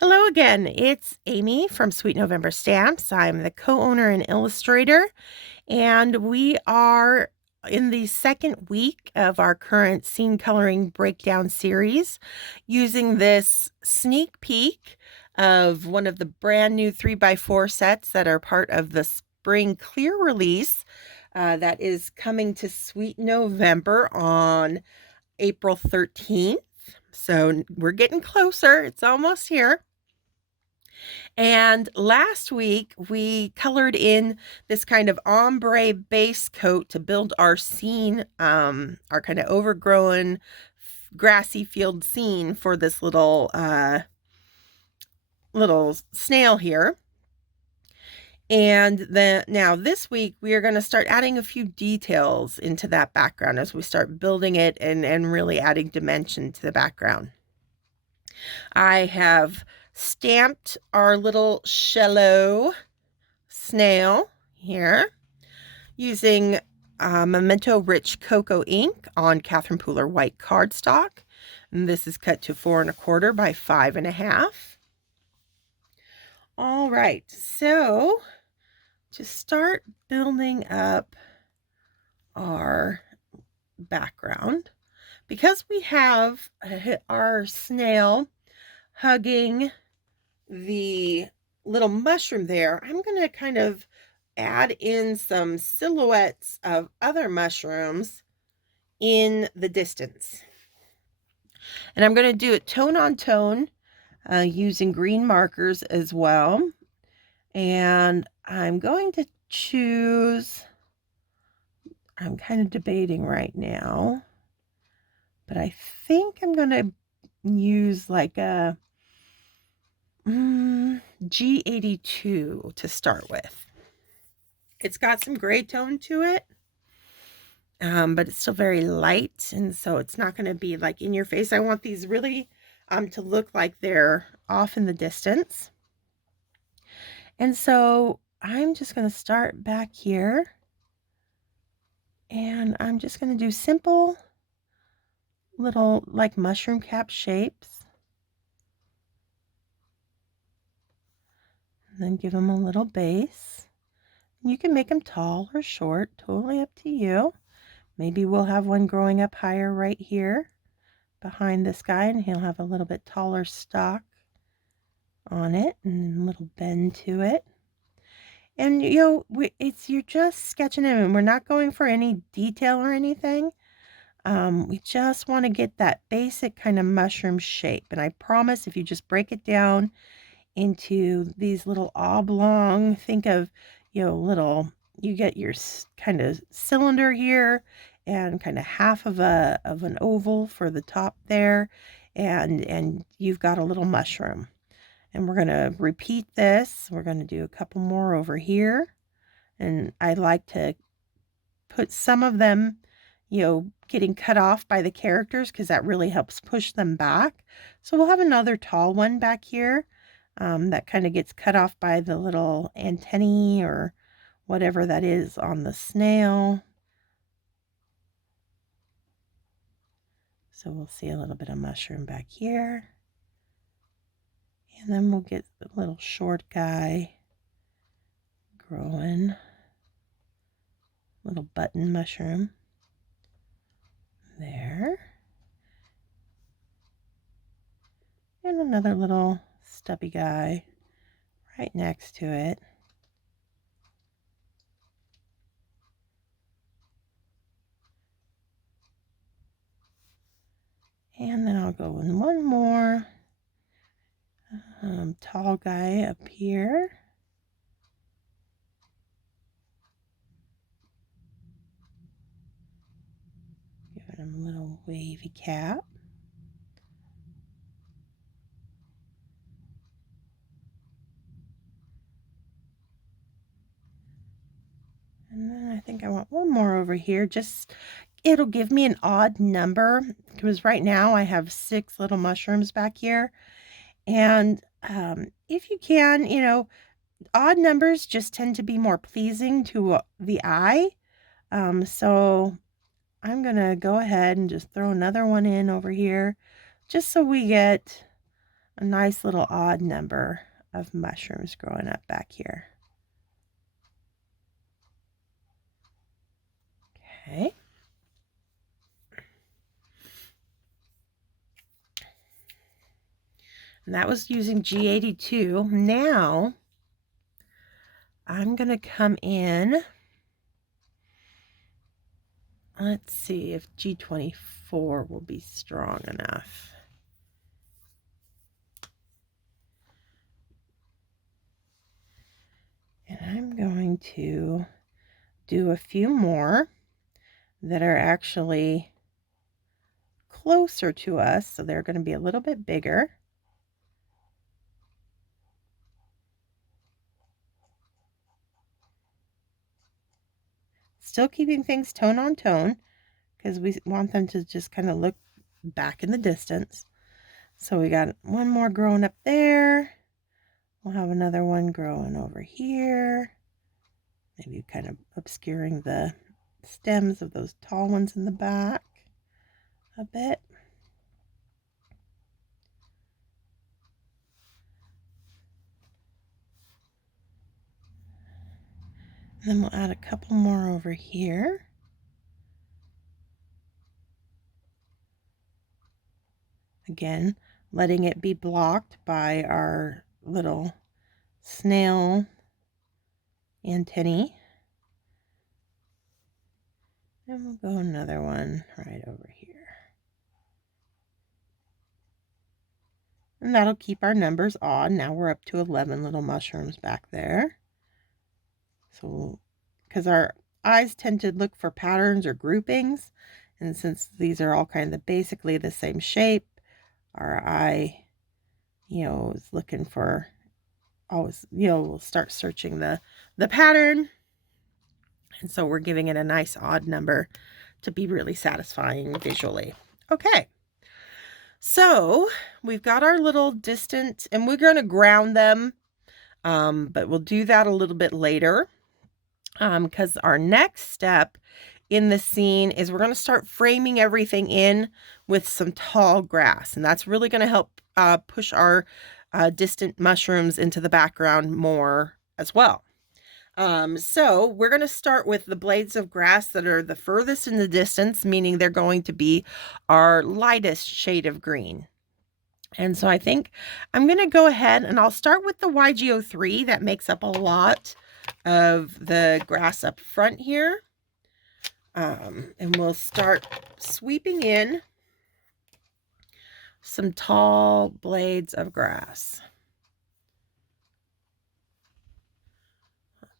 Hello again. It's Amy from Sweet November Stamps. I'm the co-owner and illustrator, and we are in the second week of our current scene coloring breakdown series using this sneak peek of one of the brand new 3x4 sets that are part of the spring clear release that is coming to Sweet November on April 13th. So we're getting closer. It's almost here. And last week we colored in this kind of ombre base coat to build our scene, our kind of overgrown grassy field scene for this little snail here. And then now this week we are going to start adding a few details into that background as we start building it and really adding dimension to the background. I have stamped our little Shello snail here using Memento Rich Cocoa ink on Catherine Pooler white cardstock. And this is cut to 4 1/4 by 5 1/2. All right, so to start building up our background, because we have our snail hugging the little mushroom there, I'm going to kind of add in some silhouettes of other mushrooms in the distance. And I'm going to do it tone on tone using green markers as well. And I'm going to choose, I'm kind of debating right now, but I think I'm going to use like a G82 to start with. It's got some gray tone to it, but it's still very light, and so it's not going to be like in your face. I want these really to look like they're off in the distance. And so I'm just going to start back here, and I'm just going to do simple little like mushroom cap shapes. And then give them a little base. You can make them tall or short, totally up to you. Maybe we'll have one growing up higher right here behind this guy, and he'll have a little bit taller stalk on it and a little bend to it. And you're just sketching it, and we're not going for any detail or anything. We just want to get that basic kind of mushroom shape. And I promise if you just break it down into these little oblong, think of, you get your kind of cylinder here and kind of half of an oval for the top there, and you've got a little mushroom. And we're going to repeat this. We're going to do a couple more over here, and I like to put some of them getting cut off by the characters because that really helps push them back. So we'll have another tall one back here that kind of gets cut off by the little antennae or whatever that is on the snail. So we'll see a little bit of mushroom back here. And then we'll get the little short guy growing. Little button mushroom there. And another little stubby guy right next to it. And then I'll go in one more tall guy up here. Giving him a little wavy cap. And then I think I want one more over here. It'll give me an odd number because right now I have 6 little mushrooms back here. And if you can, odd numbers just tend to be more pleasing to the eye. So I'm going to go ahead and just throw another one in over here just so we get a nice little odd number of mushrooms growing up back here. Okay. And that was using G82. Now I'm going to come in. Let's see if G24 will be strong enough. And I'm going to do a few more that are actually closer to us, so they're going to be a little bit bigger. Still keeping things tone on tone because we want them to just kind of look back in the distance. So we got one more growing up there. We'll have another one growing over here. Maybe kind of obscuring the stems of those tall ones in the back a bit. And then we'll add a couple more over here. Again, letting it be blocked by our little snail antennae. And we'll go another one right over here. And that'll keep our numbers odd. Now we're up to 11 little mushrooms back there. So, because our eyes tend to look for patterns or groupings, and since these are all kind of basically the same shape, our eye, is looking for always, we'll start searching the pattern. And so we're giving it a nice odd number to be really satisfying visually. Okay. So we've got our little distant, and we're going to ground them, but we'll do that a little bit later, because our next step in the scene is we're going to start framing everything in with some tall grass, and that's really going to help push our distant mushrooms into the background more as well. So we're going to start with the blades of grass that are the furthest in the distance, meaning they're going to be our lightest shade of green. And so I think I'm going to go ahead and I'll start with the YG03 that makes up a lot of the grass up front here. And we'll start sweeping in some tall blades of grass.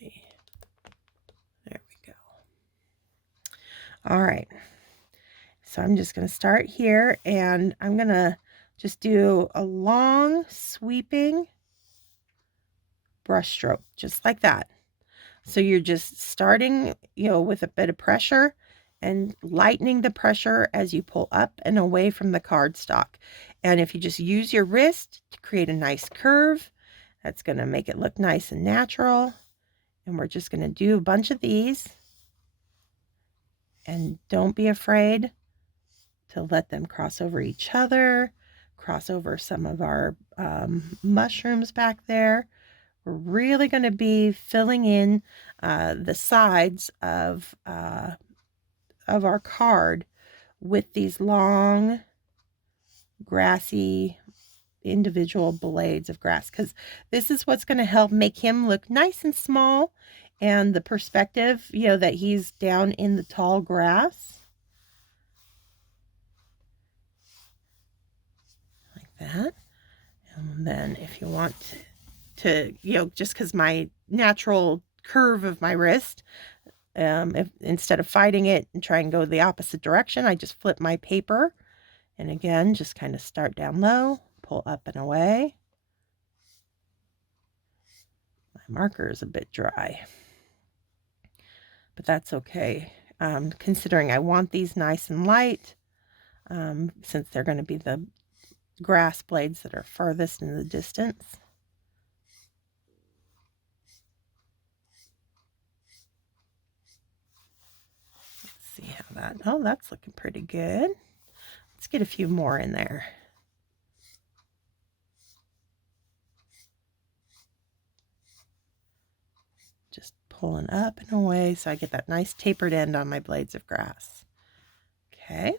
There we go. All right. So I'm just going to start here, and I'm going to just do a long sweeping brush stroke, just like that. So you're just starting, with a bit of pressure and lightening the pressure as you pull up and away from the cardstock. And if you just use your wrist to create a nice curve, that's going to make it look nice and natural. And we're just going to do a bunch of these. And don't be afraid to let them cross over each other, cross over some of our mushrooms back there. We're really going to be filling in the sides of our card with these long, grassy, individual blades of grass, because this is what's going to help make him look nice and small, and the perspective, that he's down in the tall grass. That. And then if you want to, just because my natural curve of my wrist, if instead of fighting it and try and go the opposite direction, I just flip my paper, and again, just kind of start down low, pull up and away. My marker is a bit dry, but that's okay, considering I want these nice and light, since they're going to be the grass blades that are farthest in the distance. Let's see how that's looking pretty good. Let's get a few more in there. pulling up and away so I get that nice tapered end on my blades of grass. Okay.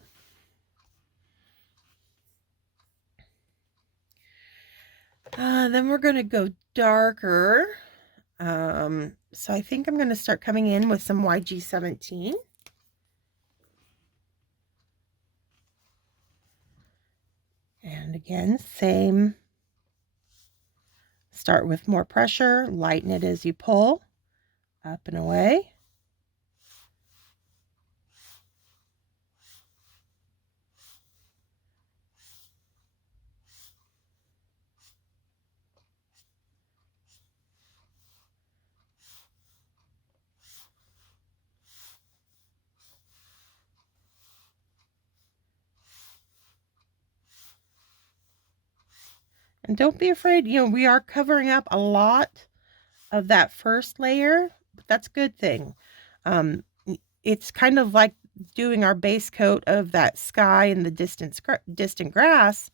Then we're going to go darker. So I think I'm going to start coming in with some YG17. And again, same. Start with more pressure, lighten it as you pull, up and away. And don't be afraid, we are covering up a lot of that first layer, but that's a good thing. It's kind of like doing our base coat of that sky and the distant grass.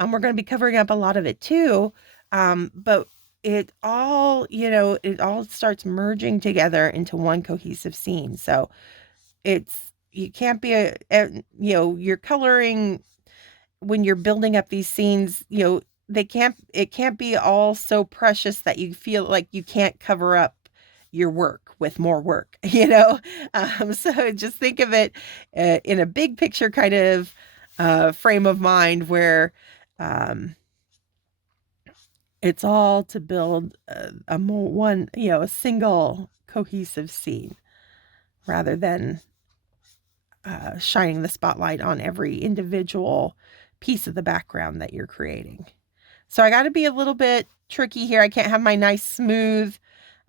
We're going to be covering up a lot of it too. But it all, it all starts merging together into one cohesive scene. So you can't be you're coloring when you're building up these scenes, it can't be all so precious that you feel like you can't cover up your work with more work, so just think of it in a big picture kind of frame of mind where it's all to build a single cohesive scene rather than shining the spotlight on every individual piece of the background that you're creating. So I got to be a little bit tricky here. I can't have my nice smooth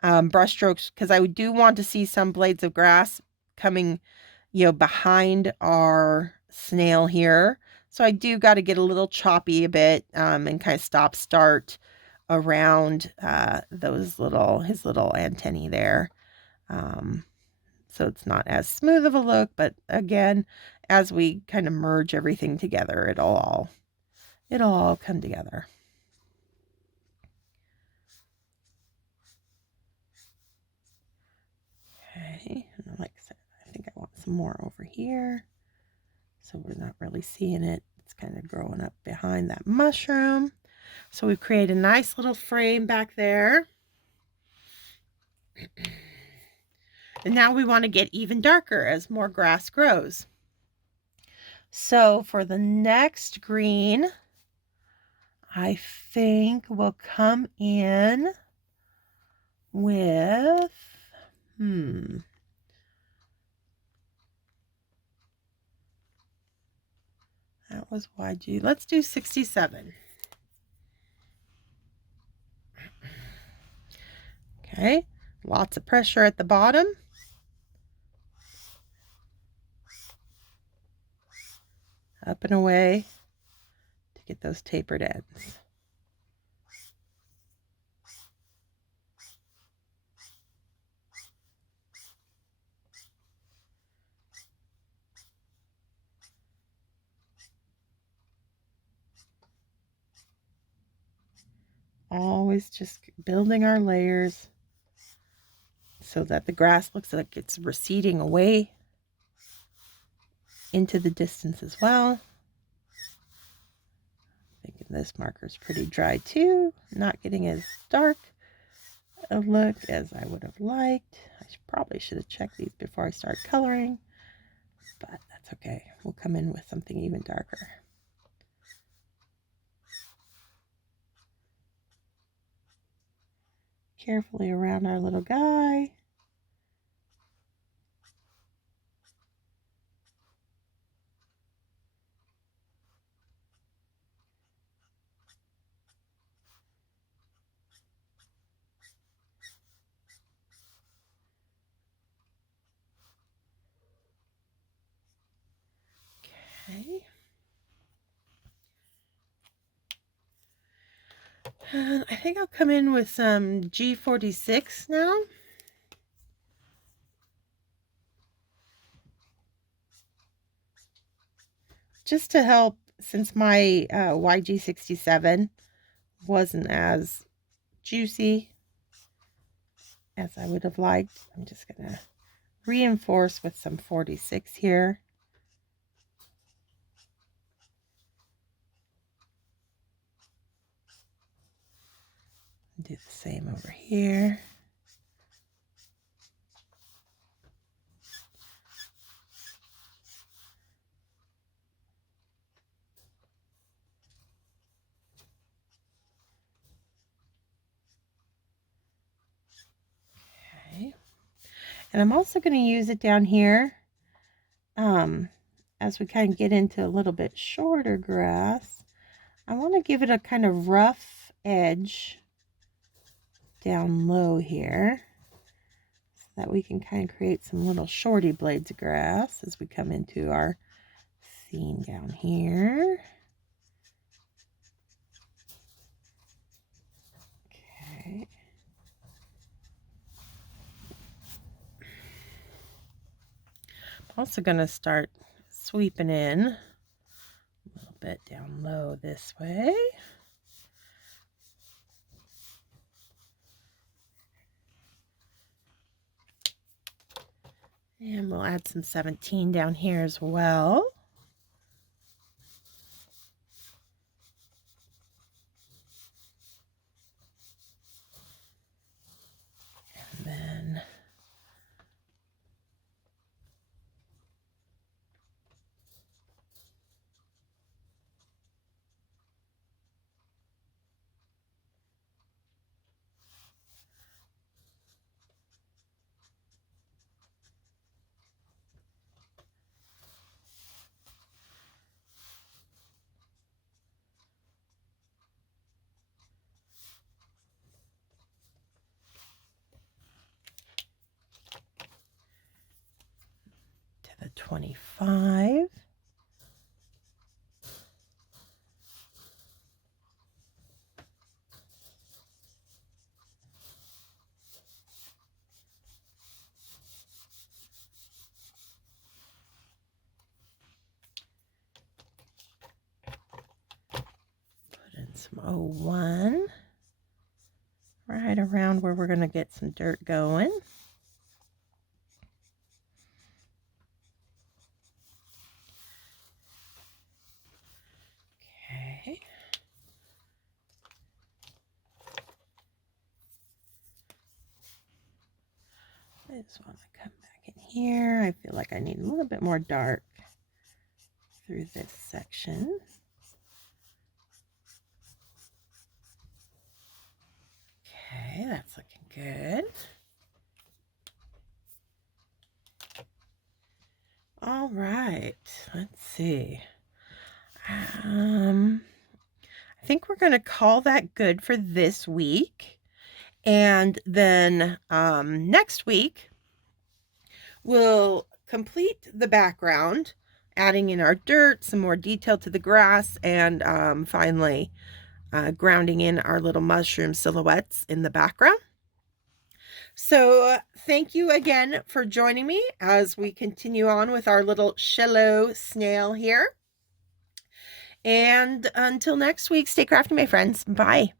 brush strokes because I do want to see some blades of grass coming, behind our snail here. So I do got to get a little choppy a bit and kind of stop start around his little antennae there. So it's not as smooth of a look, but again, as we kind of merge everything together, it'll all come together. Okay, and like I said, I think I want some more over here. So we're not really seeing it. It's kind of growing up behind that mushroom. So we've created a nice little frame back there. And now we want to get even darker as more grass grows. So for the next green, I think we'll come in with, that was YG. Let's do 67. Okay, lots of pressure at the bottom. Up and away to get those tapered ends. Always just building our layers so that the grass looks like it's receding away into the distance as well. Thinking this marker is pretty dry too, not getting as dark a look as I would have liked. I probably should have checked these before I start coloring, but that's okay. We'll come in with something even darker. Carefully around our little guy. Okay. And I think I'll come in with some G46 now. Just to help, since my YG67 wasn't as juicy as I would have liked. I'm just going to reinforce with some 46 here. Do the same over here. Okay. And I'm also going to use it down here as we kind of get into a little bit shorter grass. I want to give it a kind of rough edge down low here so that we can kind of create some little shorty blades of grass as we come into our scene down here. Okay. I'm also going to start sweeping in a little bit down low this way. And we'll add some 17 down here as well. And then the 25. Put in some 01 right around where we're going to get some dirt going. Okay. I just want to come back in here. I feel like I need a little bit more dark through this section. Okay, that's looking good. All right, let's see. I think we're going to call that good for this week. And then next week, we'll complete the background, adding in our dirt, some more detail to the grass, and finally grounding in our little mushroom silhouettes in the background. So thank you again for joining me as we continue on with our little Shello snail here. And until next week, stay crafty, my friends. Bye.